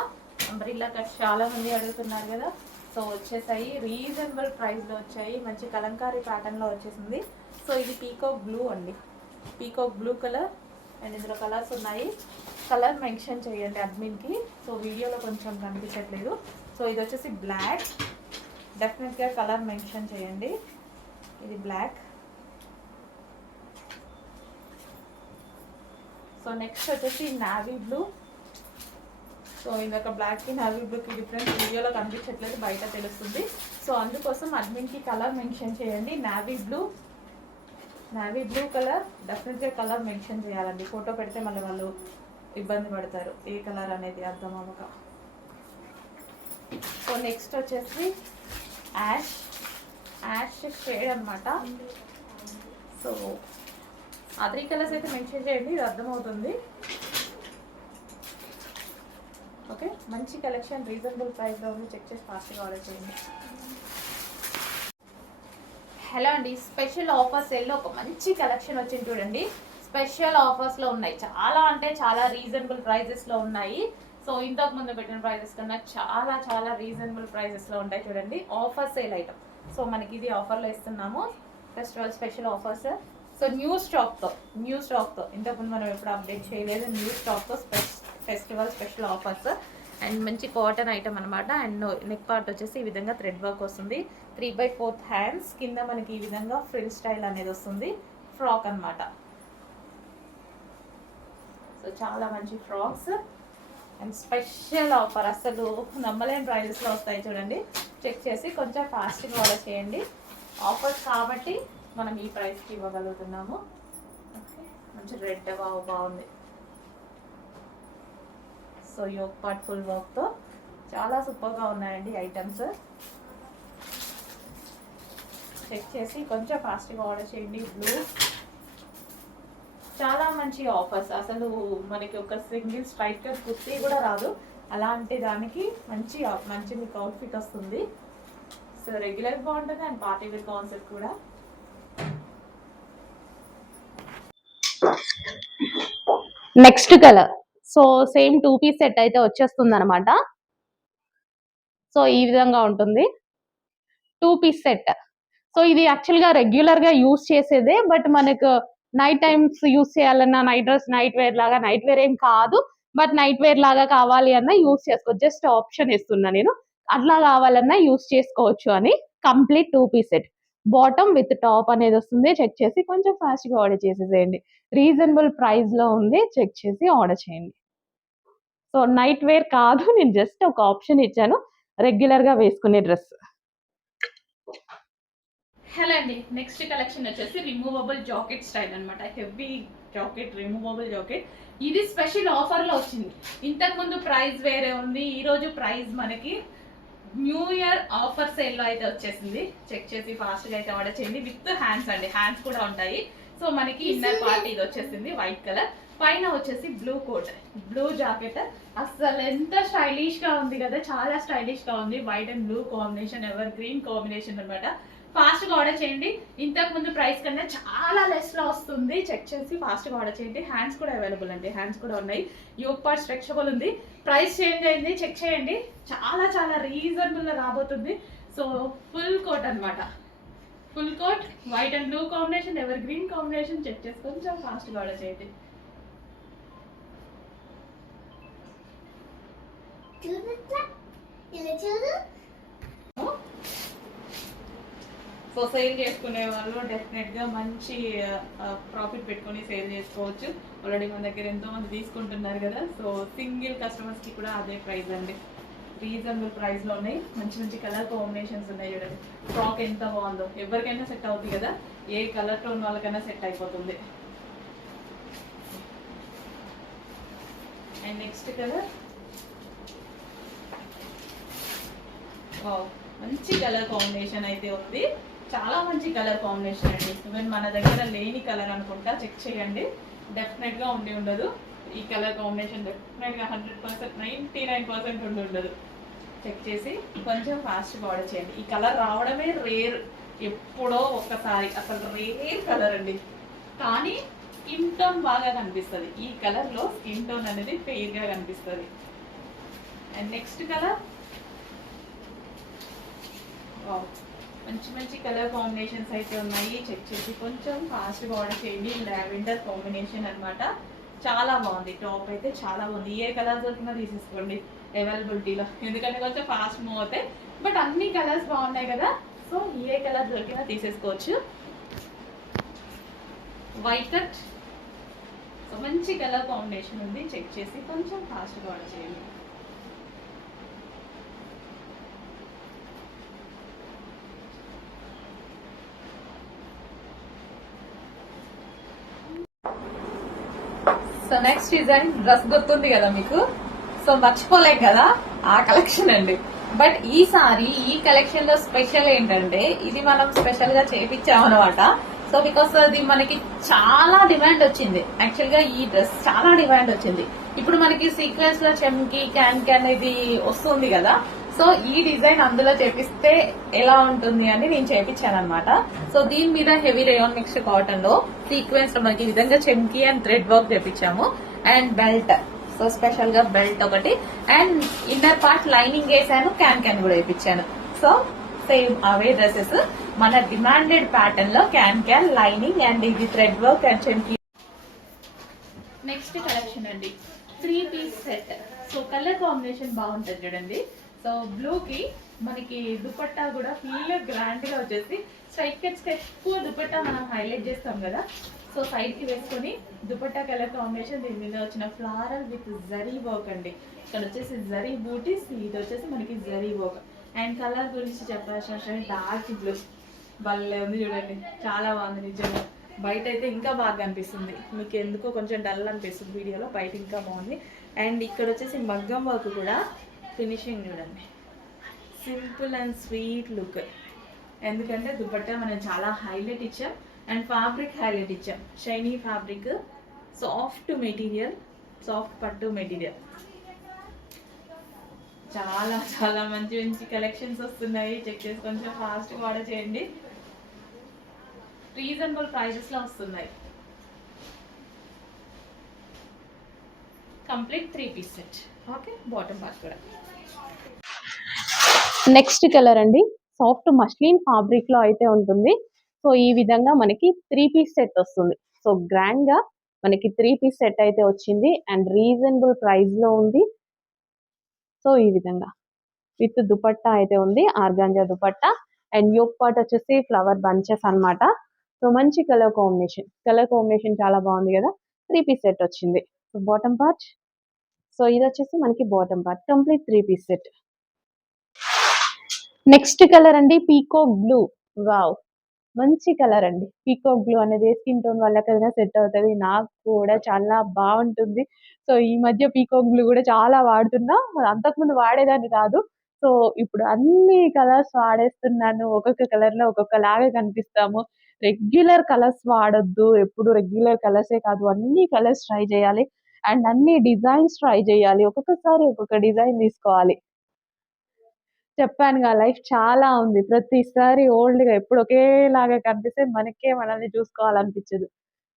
అంబ్రిల్లా కట్ చాలా మంది అడుగుతున్నారు కదా, సో వచ్చేసాయి, రీజనబుల్ ప్రైస్లో వచ్చాయి. మంచి కలంకారీ ప్యాటర్న్లో వచ్చేసింది. సో ఇది పీకాక్ బ్లూ అండి, పీకాక్ బ్లూ కలర్. అండ్ ఇందులో కలర్స్ ఉన్నాయి, కలర్ మెన్షన్ చేయండి అడ్మిన్కి. సో వీడియోలో కొంచెం కనిపించట్లేదు. సో ఇది వచ్చేసి బ్లాక్, డెఫినెట్గా కలర్ మెన్షన్ చేయండి. ఇది బ్లాక్. సో నెక్స్ట్ వచ్చేసి నావీ బ్లూ. సో ఇందాక బ్లాక్కి నావీ బ్లూకి డిఫరెన్స్ వీడియోలో కనిపించట్లేదు, బయట తెలుస్తుంది. సో అందుకోసం అడ్మిన్కి కలర్ మెన్షన్ చేయండి. నావీ బ్లూ కలర్ డెఫినెట్గా కలర్ మెన్షన్ చేయాలండి. ఫోటో పెడితే మళ్ళీ వాళ్ళు ఇబ్బంది పడతారు ఏ కలర్ అనేది అర్థం అవ్వక. సో నెక్స్ట్ వచ్చేసి యాష్ షేడ్ అనమాట. సో ఆ 3 కలర్స్ అయితే మెన్షన్ చేయండి, ఇది అర్థమవుతుంది. ఓకే, మంచి కలెక్షన్ రీజనబుల్ ప్రైస్లో ఉంది, చెక్ చేసి ఫాస్ట్గా ఆర్డర్ చేయండి. హలో అండి, స్పెషల్ ఆఫర్ సేల్లో ఒక మంచి కలెక్షన్ వచ్చింది చూడండి. స్పెషల్ ఆఫర్స్లో ఉన్నాయి, చాలా అంటే చాలా రీజనబుల్ ప్రైజెస్లో ఉన్నాయి. సో ఇంతకు ముందు పెట్టిన ప్రైజెస్ కన్నా చాలా చాలా రీజనబుల్ ప్రైజెస్లో ఉంటాయి చూడండి. Offer sale item. సో మనకి ఇది ఆఫర్లో ఇస్తున్నాము, festival special offers. So new స్టాక్తో ఇంతకుముందు మనం ఎప్పుడు అప్డేట్ చేయలేదు. న్యూ స్టాక్తో ఫెస్టివల్ స్పెషల్ ఆఫర్స్ అండ్ మంచి కాటన్ ఐటమ్ అనమాట. అండ్ నెక్ పార్ట్ వచ్చేసి ఈ విధంగా థ్రెడ్ వర్క్ వస్తుంది. 3/4 హ్యాండ్స్ కింద మనకి ఈ విధంగా ఫ్రిల్ స్టైల్ అనేది వస్తుంది. ఫ్రాక్ అనమాట. సో చాలా మంచి ఫ్రాక్స్ అండ్ స్పెషల్ ఆఫర్, అసలు నమ్మలేని ప్రైజెస్లో వస్తాయి చూడండి. చెక్ చేసి కొంచెం ఫాస్ట్గా ఆర్డర్ చేయండి. ఆఫర్స్ కాబట్టి మనం ఈ ప్రైస్కి ఇవ్వగలుగుతున్నాము. మంచి రెడ్ బాగుంది. సో యోక్ పార్ట్ ఫుల్ వర్క్తో చాలా సూపర్గా ఉన్నాయండి ఐటమ్స్. చెక్ చేసి కొంచెం ఫాస్ట్గా ఆర్డర్ చేయండి. బ్లూ చాలా మంచి ఆఫర్స్, అసలు మనకి ఒక సింగిల్ స్ట్రైట్ కట్ కుర్తీ కూడా రాదు, అలాంటి దానికి మంచి మీకు అవుట్ఫిట్ వస్తుంది. సో రెగ్యులర్ బాగుంటుంది అండ్ పార్టీ వేర్ కాన్సెప్ట్ కూడా. Next colour. So same 2 piece set అయితే వచ్చేస్తుంది అనమాట. సో ఈ విధంగా ఉంటుంది 2 పీస్ సెట్. సో ఇది యాక్చువల్గా రెగ్యులర్గా యూస్ చేసేదే, బట్ మనకు నైట్ టైమ్స్ యూస్ చేయాలన్నా నైట్ డ్రెస్, నైట్ వేర్ లాగా, నైట్ వేర్ ఏం కాదు బట్ నైట్ వేర్ లాగా కావాలి అన్నా యూస్ చేసుకోవచ్చు. జస్ట్ ఆప్షన్ ఇస్తున్నా నేను, అట్లా కావాలన్నా యూస్ చేసుకోవచ్చు అని. Complete 2 piece set, bottom with top అనేది వస్తుంది. చెక్ చేసి కొంచెం ఫాస్ట్గా ఆర్డర్ చేసేసేయండి. రీజనబుల్ ప్రైస్లో ఉంది, చెక్ చేసి ఆర్డర్ చేయండి. సో నైట్ వేర్ కాదు, నేను జస్ట్ ఒక ఆప్షన్ ఇచ్చాను, రెగ్యులర్గా వేసుకునే డ్రెస్. హలో అండి, నెక్స్ట్ కలెక్షన్ వచ్చేసి రిమూవబుల్ జాకెట్ స్టైల్ అనమాట. Heavy jacket, removable jacket. ఇది స్పెషల్ ఆఫర్లో వచ్చింది. ఇంతకుముందు ప్రైస్ వేరే ఉంది, ఈరోజు ప్రైస్ మనకి న్యూ ఇయర్ ఆఫర్ సేల్లో అయితే వచ్చేసింది. చెక్ చేసి ఫాస్ట్గా అయితే ఆర్డర్ చేయండి. విత్ హ్యాండ్స్ అండి, హ్యాండ్స్ కూడా ఉంటాయి. సో మనకి ఇన్నర్ పార్ట్ ఇది వచ్చేసింది వైట్ కలర్, పైన వచ్చేసి బ్లూ కోట్, బ్లూ జాకెట్. అసలు ఎంత స్టైలిష్ గా ఉంది కదా, చాలా స్టైలిష్ గా ఉంది. White and blue combination, evergreen combination అనమాట. ఫాస్ట్ గా ఆర్డర్ చేయండి. ఇంతకు ముందు ప్రైస్ కన్నా చాలా లెస్ లో వస్తుంది. చెక్ చేసి ఫాస్ట్ గా ఆర్డర్ చేయండి. హ్యాండ్స్ కూడా అవైలబుల్ అండి, హ్యాండ్స్ కూడా ఉన్నాయి. యోక్ పార్ట్ స్ట్రెచబుల్ ఉంది. ప్రైస్ చేంజ్ అయింది, చెక్ చేయండి. చాలా చాలా రీజనబుల్ గా రాబోతుంది. సో ఫుల్ కోట్ అనమాట, full coat white and blue combination, evergreen combination. Check చేసి కొంచెం ఫాస్ట్ గా ఆర్డర్ చేయండి. సో సేల్ చేసుకునే వాళ్ళు డెఫినెట్గా మంచి ప్రాఫిట్ పెట్టుకొని సేల్ చేసుకోవచ్చు. ఆల్రెడీ మన దగ్గర ఎంతో మంది తీసుకుంటున్నారు కదా. సో సింగిల్ కస్టమర్స్కి కూడా అదే ప్రైస్ అండి, రీజనబుల్ ప్రైస్లో ఉన్నాయి. మంచి మంచి కలర్ కాంబినేషన్స్ ఉన్నాయి చూడండి. ఫ్రాక్ ఎంత బాగుందో, ఎవరికైనా సెట్ అవుతుంది కదా, ఏ కలర్ టోన్ వాళ్ళకైనా సెట్ అయిపోతుంది. అండ్ నెక్స్ట్ కలర్, మంచి కలర్ కాంబినేషన్ అయితే ఉంది. చాలా మంచి కలర్ కాంబినేషన్ అండి. ఈవెన్ మన దగ్గర లేని కలర్ అనుకుంటా, చెక్ చేయండి. డెఫినెట్గా ఉండదు ఈ కలర్ కాంబినేషన్. డెఫినెట్గా 100%, 99% ఉండదు. చెక్ చేసి కొంచెం ఫాస్ట్గా ఆర్డర్ చేయండి. ఈ కలర్ రావడమే రేర్, ఎప్పుడో ఒక్కసారి, అసలు రేర్ కలర్ అండి. కానీ స్కిన్ టోన్ బాగా కనిపిస్తుంది. ఈ కలర్లో స్కిన్ టోన్ అనేది ఫెయిర్గా కనిపిస్తుంది. అండ్ నెక్స్ట్ కలర్, మంచి మంచి కలర్ కాంబినేషన్స్ అయితే ఉన్నాయి. చెక్ చేసి కొంచెం ఫాస్ట్గా ఆర్డర్ చేయండి. లావెండర్ కాంబినేషన్ అనమాట, చాలా బాగుంది. టాప్ అయితే చాలా బాగుంది. ఏ కలర్ దొరికినా తీసేసుకోండి అవైలబిలిటీలో, ఎందుకంటే కొంచెం ఫాస్ట్ మూవ్ అవుతాయి. బట్ అన్ని కలర్స్ బాగున్నాయి కదా, సో ఏ కలర్ దొరికినా తీసేసుకోవచ్చు. వైట్ కట్, సో మంచి కలర్ కాంబినేషన్ ఉంది. చెక్ చేసి కొంచెం ఫాస్ట్గా ఆర్డర్ చేయండి. నెక్స్ట్ డిజైన్ డ్రెస్ గుర్తుంది కదా మీకు, సో మర్చిపోలేం కదా ఆ కలెక్షన్ అండి. బట్ ఈసారి ఈ కలెక్షన్ లో స్పెషల్ ఏంటంటే ఇది మనం స్పెషల్ గా చేపించామన్నమాట. సో బికాస్ అది మనకి చాలా డిమాండ్ వచ్చింది. యాక్చువల్ గా ఈ డ్రెస్ చాలా డిమాండ్ వచ్చింది. ఇప్పుడు మనకి సీక్వెన్స్ లో చెమ్కి క్యాన్ ఇది వస్తుంది కదా, సో ఈ డిజైన్ అందులో చేపిస్తే ఎలా ఉంటుంది అని నేను చేపించాను అనమాట. సో దీని మీద హెవీ రేయాన్ మిక్స్డ్ కాటన్ లో సీక్వెన్స్ లో మనకి ఈ విధంగా చెమ్కి అండ్ థ్రెడ్ వర్క్ చేపించాము. అండ్ బెల్ట్, సో స్పెషల్ గా బెల్ట్ ఒకటి, అండ్ ఇన్నర్ పార్ట్ లైనింగ్ వేసాను, క్యాన్ కూడా వేయించాను. సో సేమ్ అవే డ్రెస్సెస్ మన డిమాండెడ్ ప్యాటర్న్ లో క్యాన్ లైనింగ్ అండ్ ఇది థ్రెడ్ వర్క్ అండ్ చెమ్కి. నెక్స్ట్ కలెక్షన్ అండి 3 piece set. So colour combination బాగుంటుంది చూడండి. సో బ్లూ కి మనకి దుపట్టా కూడా ఫుల్ గ్రాండ్ గా వచ్చేసి స్ట్రైట్ కట్స్ కి ఎక్కువ దుపట్టా మనం హైలైట్ చేస్తాం కదా, సో సైడ్ కి వేసుకొని దుపట్టా కలర్ కాంబినేషన్, దీని మీద వచ్చిన ఫ్లారల్ విత్ జరీ వర్క్ అండి. ఇక్కడ వచ్చేసి జరీ బూటీస్, ఇది వచ్చేసి మనకి జరీ వర్క్. అండ్ కలర్ గురించి చెప్పాల్సిన డార్క్ బ్లూ భలే ఉంది చూడండి, చాలా బాగుంది నిజంగా. బయట అయితే ఇంకా బాగా అనిపిస్తుంది, మీకు ఎందుకో కొంచెం డల్ అనిపిస్తుంది వీడియోలో, బయట ఇంకా బాగుంది. అండ్ ఇక్కడ వచ్చేసి మగ్గం వర్క్ కూడా ఫినిషింగ్ చూడండి, సింపుల్ అండ్ స్వీట్ లుక్. ఎందుకంటే దుపట్టా మనం చాలా హైలైట్ ఇచ్చాం అండ్ ఫ్యాబ్రిక్ హైలైట్ ఇచ్చాం. Shiny fabric, soft material, soft పట్టు మెటీరియల్. చాలా చాలా మంచి మంచి కలెక్షన్స్ వస్తున్నాయి. చెక్ చేసి కొంచెం ఫాస్ట్గా ఆర్డర్ చేయండి. రీజనబుల్ ప్రైజెస్ లో వస్తున్నాయి. Complete 3 piece set. Okay, bottom part కూడా. నెక్స్ట్ కలర్ అండి, సాఫ్ట్ మస్లిన్ ఫ్యాబ్రిక్ లో అయితే ఉంటుంది. సో ఈ విధంగా మనకి 3 పీస్ సెట్ వస్తుంది. సో గ్రాండ్ గా మనకి 3 పీస్ సెట్ అయితే వచ్చింది అండ్ రీజనబుల్ ప్రైస్ లో ఉంది. సో ఈ విధంగా విత్ దుపట్టా అయితే ఉంది, organza dupatta. And yoke part వచ్చేసి ఫ్లవర్ బంచెస్ అన్నమాట. సో మంచి కలర్ కాంబినేషన్ చాలా బాగుంది కదా. 3 పీస్ సెట్ వచ్చింది. సో బాటమ్ పార్ట్, సో ఇది వచ్చేసి మనకి bottom part, complete 3 piece set. Next colour అండి పీకాక్ బ్లూ. వావ్, మంచి కలర్ అండి. పీకాక్ బ్లూ అనేది స్కిన్ టోన్ వాళ్ళకైనా సెట్ అవుతుంది, నాకు కూడా చాలా బాగుంటుంది. సో ఈ మధ్య పీకాక్ బ్లూ కూడా చాలా వాడుతున్నా, అంతకుముందు వాడేదాన్ని కాదు. సో ఇప్పుడు అన్ని కలర్స్ వాడేస్తున్నాను. ఒక్కొక్క కలర్ లో ఒక్కొక్కలాగా కనిపిస్తాము. రెగ్యులర్ కలర్స్ వాడొద్దు, ఎప్పుడు రెగ్యులర్ కలర్సే కాదు, అన్ని కలర్స్ ట్రై చేయాలి అండ్ అన్ని డిజైన్స్ ట్రై చేయాలి. ఒక్కొక్కసారి ఒక్కొక్క డిజైన్ తీసుకోవాలి. చెప్పానుగా లైఫ్ చాలా ఉంది, ప్రతిసారి ఓల్డ్ గా ఎప్పుడు ఒకేలాగా కనిపిస్తే మనల్ని చూసుకోవాలనిపించదు.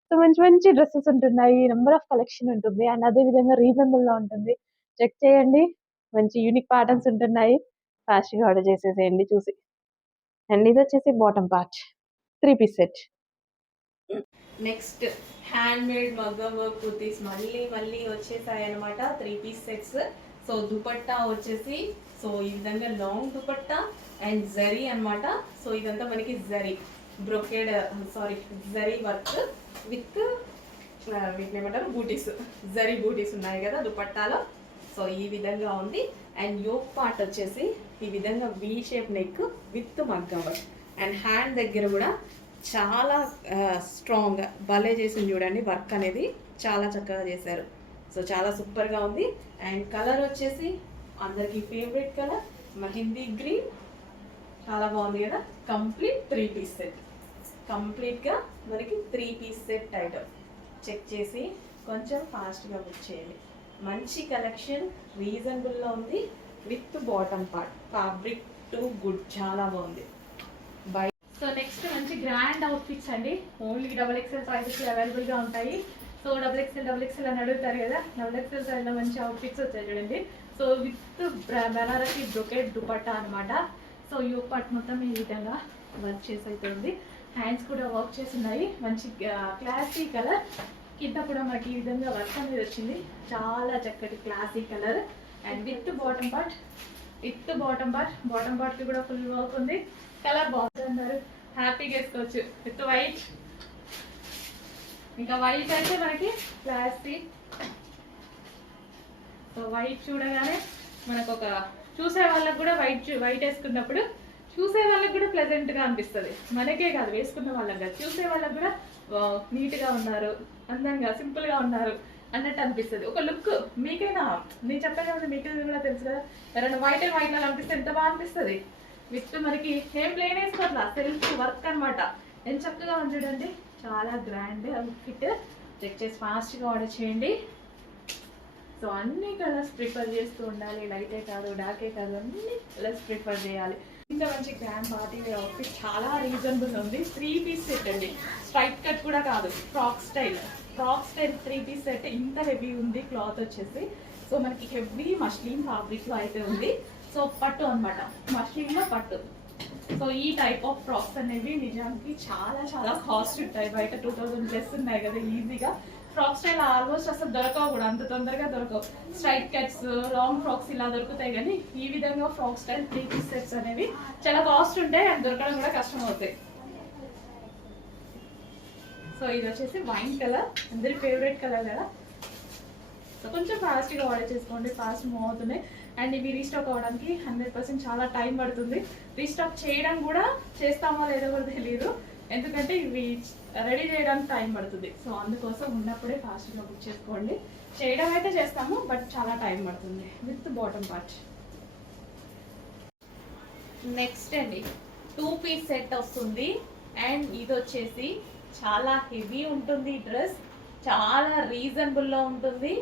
సో మంచి మంచి డ్రెస్సెస్ ఉంటున్నాయి, నెంబర్ ఆఫ్ కలెక్షన్ ఉంటుంది అండ్ అదే విధంగా రీజనబుల్ గా ఉంటుంది. చెక్ చేయండి, మంచి యూనిక్ ప్యాటర్న్స్ ఉంటున్నాయి. ఫాస్ట్ గా ఆర్డర్ చేసేసేయండి చూసి. అండ్ ఇది వచ్చేసి bottom part, 3 piece set. Next handmade మగ్గం వర్క్ కుర్తీస్ మళ్ళీ వచ్చేసాయి అనమాట. 3 పీస్ సెట్స్. సో దుపట్టా వచ్చేసి సో ఈ విధంగా లాంగ్ దుపట్టా అండ్ జరీ అన్నమాట. సో ఇదంతా మనకి zari brocade zari work with వీటిని ఏమంటారు బూటీస్, జరీ బూటీస్ ఉన్నాయి కదా దుపట్టాలో. సో ఈ విధంగా ఉంది. అండ్ యోక్ పార్ట్ వచ్చేసి ఈ విధంగా వి షేప్ నెక్ విత్ మగ్గం వర్క్. అండ్ హ్యాండ్ దగ్గర కూడా చాలా స్ట్రాంగ్ భలే చేసింది చూడండి, వర్క్ అనేది చాలా చక్కగా చేశారు. సో చాలా సూపర్గా ఉంది. అండ్ కలర్ వచ్చేసి అందరికీ ఫేవరెట్ కలర్ మెహందీ గ్రీన్, చాలా బాగుంది కదా. కంప్లీట్ 3 పీస్ సెట్, కంప్లీట్గా మనకి 3 పీస్ సెట్ ఐటమ్. చెక్ చేసి కొంచెం ఫాస్ట్గా బుక్ చేయండి. మంచి కలెక్షన్, రీజనబుల్లో ఉంది with bottom part, fabric to good, చాలా బాగుంది. బై. సో నెక్స్ట్ మంచి గ్రాండ్ అవుట్ఫిట్స్ అండి. ఓన్లీ XXL ప్రైజెస్ అవైలబుల్గా ఉంటాయి. సో XXL అని అడుగుతారు కదా, XXL సైజ్లో మంచి అవుట్ఫిట్స్ వచ్చాయి చూడండి. So with Banarasi brocade dupatta అనమాట. సో యోక్ పార్ట్ మొత్తం ఈ విధంగా వర్క్ చేసి అయితే ఉంది. హ్యాండ్స్ కూడా వర్క్ చేసి ఉన్నాయి. మంచి క్లాసీ కలర్, కింద కూడా మనకి ఈ విధంగా వర్క్ అనేది వచ్చింది. చాలా చక్కటి classy colour. And with bottom part, bottom పార్ట్కి కూడా ఫుల్ వర్క్ ఉంది. కలర్ బాగుంటున్నారు, హ్యాపీగా వేసుకోవచ్చు విత్ వైట్. ఇంకా వైట్ అయితే మనకి క్లాసీ. సో వైట్ చూడగానే మనకు ఒక చూసే వాళ్ళకు కూడా వైట్ వేసుకున్నప్పుడు చూసే వాళ్ళకి కూడా ప్లెజెంట్గా అనిపిస్తుంది. మనకే కాదు, వేసుకున్న వాళ్ళకి కాదు, చూసే వాళ్ళకి కూడా నీట్గా ఉన్నారు, అందంగా సింపుల్గా ఉన్నారు అన్నట్టు అనిపిస్తుంది. ఒక లుక్ మీకైనా, నేను చెప్పాను కదా, మీకు కూడా తెలుసు కదా, ఎవరైనా వైట్ అండ్ వైట్ లాగా అనిపిస్తే ఎంత బాగా అనిపిస్తుంది. విత్ మనకి ఏం ప్లేన్ వేసుకోవట్లా, సెల్ఫ్ వర్క్ అనమాట. ఎంత చక్కగా ఉంది చూడండి, చాలా గ్రాండ్ అవుట్ఫిట్. చెక్ చేసి ఫాస్ట్గా ఆర్డర్ చేయండి. సో అన్ని కలర్స్ ప్రిఫర్ చేస్తూ ఉండాలి, లైటే కాదు డార్కే కాదు, అన్ని కలర్స్ ప్రిఫర్ చేయాలి. ఇంత మంచి గ్రాండ్ పార్టీ వేర్ అవుట్ఫిట్ చాలా రీజనబుల్ ఉంది. 3 పీస్ సెట్ అండి, స్ట్రైట్ కట్ కూడా కాదు, ఫ్రాక్ స్టైల్ 3 పీస్ సెట్. ఇంత హెవీ ఉంది క్లాత్ వచ్చేసి. సో మనకి హెవీ మష్లిన్ ఫ్యాబ్రిక్లో అయితే ఉంది. సో పట్టు అనమాట, మష్లిన్లో పట్టు. సో ఈ టైప్ ఆఫ్ ఫ్రాక్స్ అనేవి నిజానికి చాలా చాలా కాస్ట్ ఉంటాయి. బయట 2000 ప్లస్ ఉన్నాయి కదా ఈజీగా. ఫ్రాక్ స్టైల్ ఆల్మోస్ట్ అసలు దొరకవు కూడా, అంత తొందరగా దొరకవు. స్ట్రైట్ కట్స్, లాంగ్ ఫ్రాక్స్ ఇలా దొరుకుతాయి, కానీ ఈ విధంగా ఫ్రాక్ స్టైల్ 3 పీస్ సెట్స్ అనేవి చాలా కాస్ట్ ఉంటాయి అండ్ దొరకడం కూడా కష్టం అవుతాయి. సో ఇది వచ్చేసి వైన్ కలర్, అందరి ఫేవరెట్ కలర్ కదా. సో కొంచెం ఫాస్ట్గా ఆర్డర్ చేసుకోండి, ఫాస్ట్ మూవ్ అవుతున్నాయి. అండ్ ఇవి రీస్టాక్ అవ్వడానికి 100% చాలా టైం పడుతుంది. రీస్టాక్ చేయడం కూడా చేస్తామో లేదో కూడా తెలియదు, ఎందుకంటే ఇవి రెడీ చేయడానికి టైం పడుతుంది. సో అందుకోసం ఉన్నప్పుడే ఫాస్ట్గా బుక్ చేసుకోండి. చేయడం అయితే చేస్తాము, బట్ చాలా టైం పడుతుంది. With bottom part. నెక్స్ట్ అండి 2 పీస్ సెట్ వస్తుంది. అండ్ ఇది వచ్చేసి చాలా హెవీ ఉంటుంది. ఈ డ్రెస్ చాలా రీజనబుల్లో ఉంటుంది,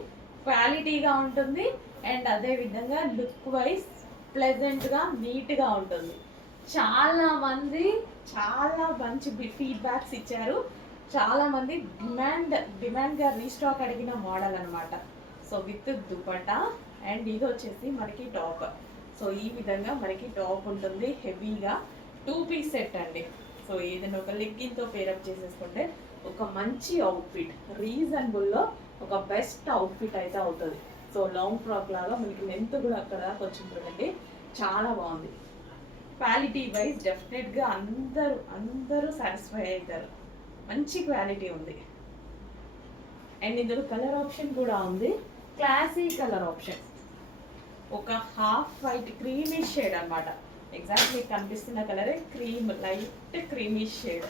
క్వాలిటీగా ఉంటుంది, అండ్ అదే విధంగా లుక్ వైజ్ ప్లెజెంట్గా నీట్గా ఉంటుంది. చాలా మంది చాలా మంచి ఫీడ్బ్యాక్స్ ఇచ్చారు. చాలా మంది డిమాండ్గా రీస్టాక్ అడిగిన మోడల్ అనమాట. So with dupatta. అండ్ ఇది వచ్చేసి మనకి టాప్. సో ఈ విధంగా మనకి టాప్ ఉంటుంది హెవీగా. 2 పీస్ సెట్ అండి. సో ఏదైనా ఒక లెగ్గిన్తో పేరప్ చేసేసుకుంటే ఒక మంచి అవుట్ఫిట్, రీజనబుల్లో ఒక బెస్ట్ అవుట్ఫిట్ అయితే అవుతుంది. సో లాంగ్ ఫ్రాక్ లాగా మనకి లెంత్ కూడా అక్కడ వచ్చింది చూడండి, చాలా బాగుంది. క్వాలిటీ వైజ్ డెఫినెట్గా అందరూ సాటిస్ఫై అవుతారు. మంచి క్వాలిటీ ఉంది. అండ్ ఇందులో కలర్ ఆప్షన్ కూడా ఉంది, క్లాసీ కలర్ ఆప్షన్. ఒక హాఫ్ వైట్ క్రీమిష్ షేడ్ అనమాట. ఎగ్జాక్ట్లీ కనిపిస్తున్న కలరే cream, light creamish shade,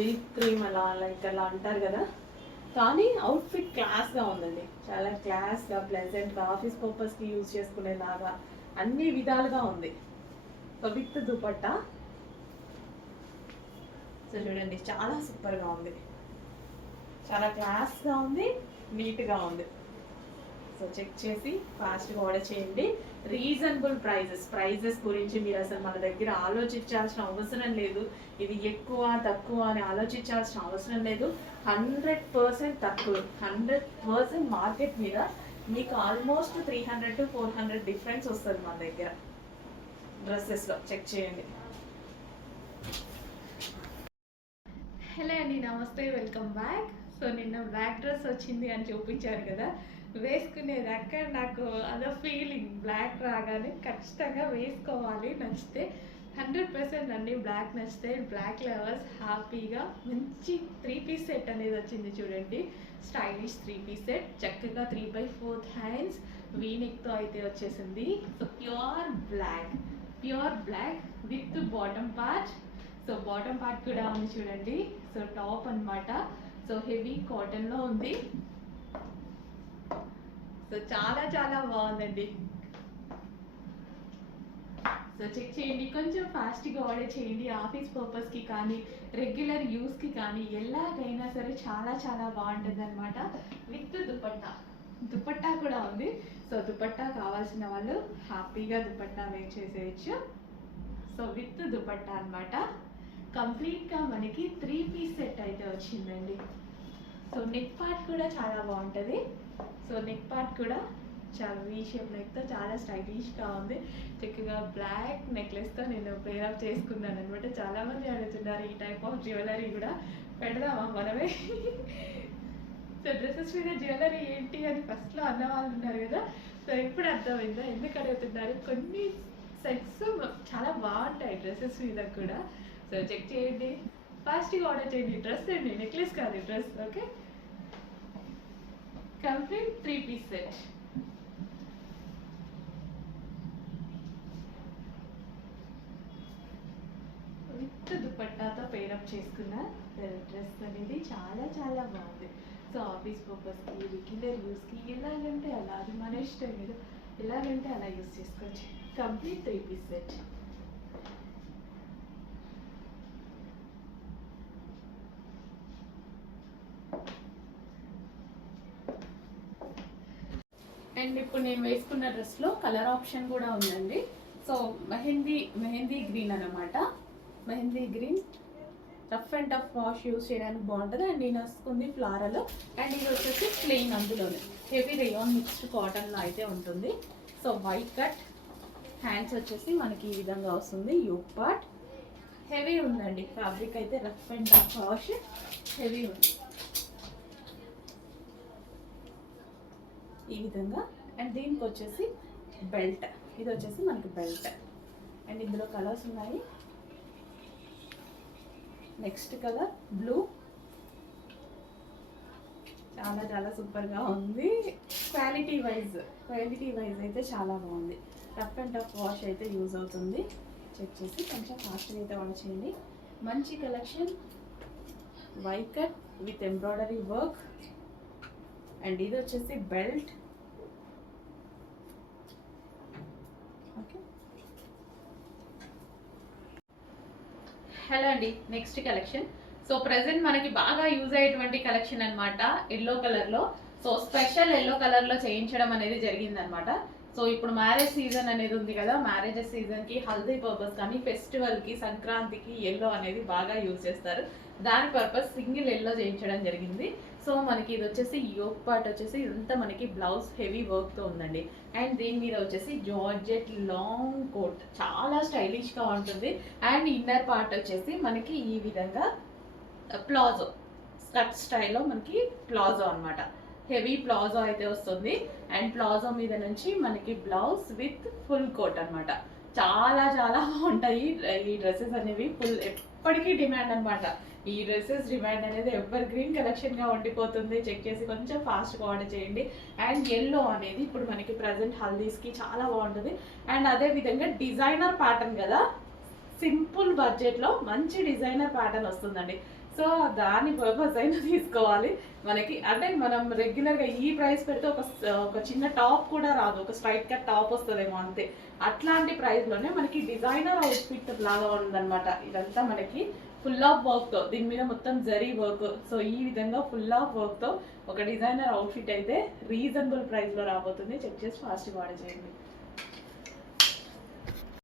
milk cream అలా లైక్ అలా అంటారు కదా. కానీ అవుట్ఫిట్ క్లాస్గా ఉందండి, చాలా క్లాస్గా ప్లెజెంట్గా ఆఫీస్ పర్పస్కి యూజ్ చేసుకునేలాగా అన్ని విధాలుగా ఉంది. So with dupatta. సో చూడండి, చాలా సూపర్గా ఉంది, చాలా క్లాస్గా ఉంది, నీట్గా ఉంది. సో చెక్ చేసి ఫాస్ట్గా ఆర్డర్ చేయండి. రీజనబుల్ ప్రైజెస్ గురించి మీరు అసలు మన దగ్గర ఆలోచించాల్సిన అవసరం లేదు. ఇది ఎక్కువ తక్కువ అని ఆలోచించాల్సిన అవసరం లేదు. 100% తక్కువ, 100% మార్కెట్ మీద మీకు ఆల్మోస్ట్ 300 to 400 డిఫరెన్స్ వస్తుంది మన దగ్గర డ్రెస్సెస్లో. చెక్ చేయండి. హలో అండి, నమస్తే, వెల్కమ్ బ్యాక్. సో నిన్న బ్లాక్ డ్రెస్ వచ్చింది అని చూపించారు కదా, వేసుకునేది అక్కడ నాకు అదో ఫీలింగ్. బ్లాక్ రాగానే ఖచ్చితంగా వేసుకోవాలి, నచ్చితే 100% అండి. బ్లాక్ నచ్చితే బ్లాక్ లవర్స్ హ్యాపీగా మంచి 3 పీస్ సెట్ అనేది వచ్చింది చూడండి. స్టైలిష్ 3 పీస్ సెట్, చక్కగా 3/4 హ్యాండ్స్ వీనెక్తో అయితే వచ్చేసింది. So pure black with bottom part. So bottom part కూడా ఉంది చూడండి. సో టాప్ అన్నమాట. సో హెవీ కాటన్లో ఉంది. సో చాలా చాలా బాగుందండి. సో చెక్ చేయండి, కొంచెం ఫాస్ట్గా ఆర్డర్ చేయండి. ఆఫీస్ పర్పస్కి కానీ రెగ్యులర్ యూస్కి కానీ ఎలాగైనా సరే చాలా చాలా బాగుంటుంది అనమాట. విత్ దుపట్టా కూడా ఉంది. సో దుపట్టా కావాల్సిన వాళ్ళు హ్యాపీగా దుపట్టా వేర్ చేసేయచ్చు. సో విత్ దుపట్టా అనమాట. కంప్లీట్గా మనకి 3 పీస్ సెట్ అయితే వచ్చిందండి. సో నెక్ పార్ట్ కూడా చాలా బాగుంటుంది. సో నెక్ పార్ట్ కూడా చాలా వీ షేప్ నెక్తో చాలా స్టైలిష్గా ఉంది. చక్కగా బ్లాక్ నెక్లెస్తో నేను పేరప్ చేసుకున్నాను అనమాట. చాలామంది అడుగుతున్నారు ఈ టైప్ ఆఫ్ జ్యువెలరీ కూడా పెడదామా మనమే. సో డ్రెస్సెస్ మీద జ్యువెలరీ ఏంటి అని ఫస్ట్లో అన్న వాళ్ళు ఉన్నారు కదా. సో ఇప్పుడు అర్థమైందా ఎందుకు అడుగుతున్నారు. కొన్ని సెట్స్ చాలా బాగుంటాయి డ్రెస్సెస్ మీద కూడా. సో చెక్ చేయండి, ఫాస్ట్గా ఆర్డర్ చేయండి. డ్రెస్ అండి, నెక్లెస్ కాదు, dress. Okay, complete 3 piece set. With దుపట్టాతో పేరప్ చేసుకున్న డ్రెస్ అనేది చాలా చాలా బాగుంది. సో ఆఫీస్ పర్పస్కి రెగ్యులర్ యూస్కి ఎలాగంటే అలా, అది మన ఇష్టం మీరు ఎలాగంటే అలా యూస్ చేసుకోవచ్చు. Complete 3 piece set. అండ్ ఇప్పుడు నేను వేసుకున్న డ్రెస్లో కలర్ ఆప్షన్ కూడా ఉందండి. సో మెహందీ గ్రీన్ అనమాట. Mehndi green rough and tough wash use చేయడానికి బాగుంటుంది. అండ్ నేను వస్తుంది ఫ్లారల్. అండ్ ఇది వచ్చేసి ప్లెయిన్, అందులోనే హెవీ రేయాన్ మిక్స్డ్ కాటన్లో అయితే ఉంటుంది. సో వైట్ కట్, హ్యాండ్స్ వచ్చేసి మనకి ఈ విధంగా వస్తుంది. యోక్ పార్ట్ హెవీ ఉందండి. ఫ్యాబ్రిక్ అయితే rough and tough wash heavy ఉంది ఈ విధంగా. అండ్ దీనికి వచ్చేసి బెల్ట్, ఇది వచ్చేసి మనకి బెల్ట్. అండ్ ఇందులో కలర్స్ ఉన్నాయి. నెక్స్ట్ కలర్ బ్లూ, చాలా చాలా సూపర్గా ఉంది. క్వాలిటీ వైజ్ అయితే చాలా బాగుంది. రఫ్ అండ్ టఫ్ వాష్ అయితే యూజ్ అవుతుంది. చెక్ చేసి కొంచెం ఫాస్ట్గా అయితే వాష్ చేయండి. మంచి collection, white cut with embroidery work. And ఇది వచ్చేసి బెల్ట్. ఓకే, హలో అండి. Next collection. సో ప్రెసెంట్ మనకి బాగా యూజ్ అయ్యేటువంటి కలెక్షన్ అనమాట, ఎల్లో కలర్లో. సో స్పెషల్ ఎల్లో కలర్లో చేయించడం అనేది జరిగిందనమాట. సో ఇప్పుడు మ్యారేజ్ సీజన్ అనేది ఉంది కదా, మ్యారేజెస్ సీజన్కి, హల్దీ పర్పస్ కానీ, ఫెస్టివల్కి, సంక్రాంతికి ఎల్లో అనేది బాగా యూజ్ చేస్తారు. దాని పర్పస్ సింగిల్ ఎల్లో చేయించడం జరిగింది. సో మనకి ఇది వచ్చేసి యోక్ పార్ట్ వచ్చేసి ఇదంతా మనకి బ్లౌజ్ హెవీ వర్క్తో ఉందండి. అండ్ దీని మీద వచ్చేసి జార్జెట్ లాంగ్ కోట్, చాలా స్టైలిష్గా ఉంటుంది. అండ్ ఇన్నర్ పార్ట్ వచ్చేసి మనకి ఈ విధంగా ప్లాజో, స్కర్ట్ స్టైల్లో మనకి ప్లాజో అనమాట. హెవీ ప్లాజో అయితే వస్తుంది. అండ్ ప్లాజో మీద నుంచి మనకి బ్లౌజ్ విత్ ఫుల్ కోట్ అనమాట. చాలా చాలా బాగుంటాయి ఈ డ్రెస్సెస్ అనేవి. ఫుల్ ఎప్పటికీ డిమాండ్ అనమాట. ఈ డ్రెస్సెస్ డిమాండ్ అనేది ఎవర్ గ్రీన్ కలెక్షన్గా ఉండిపోతుంది. చెక్ చేసి కొంచెం ఫాస్ట్గా ఆర్డర్ చేయండి. అండ్ ఎల్లో అనేది ఇప్పుడు మనకి ప్రజెంట్ హల్దీస్కి చాలా బాగుంటుంది. అండ్ అదే విధంగా డిజైనర్ ప్యాటర్న్ కదా, సింపుల్ బడ్జెట్లో మంచి డిజైనర్ ప్యాటర్న్ వస్తుందండి. సో దాని పర్పస్ అయినా తీసుకోవాలి మనకి. అంటే మనం రెగ్యులర్గా ఈ ప్రైస్ పెడితే ఒక చిన్న టాప్ కూడా రాదు, ఒక స్ట్రైట్ కట్ టాప్ వస్తుందేమో అంతే. అట్లాంటి ప్రైస్లోనే మనకి డిజైనర్ అవుట్ఫిట్ లాగా ఉందన్నమాట. ఇదంతా మనకి ఫుల్ ఆఫ్ వర్క్తో, దీని మీద మొత్తం జరీ వర్క్. సో ఈ విధంగా ఫుల్ ఆఫ్ వర్క్తో ఒక డిజైనర్ అవుట్ఫిట్ అయితే రీజనబుల్ ప్రైస్లో రాబోతుంది. చెక్ చేసి ఫాస్ట్గా ఆర్డర్ చేయండి.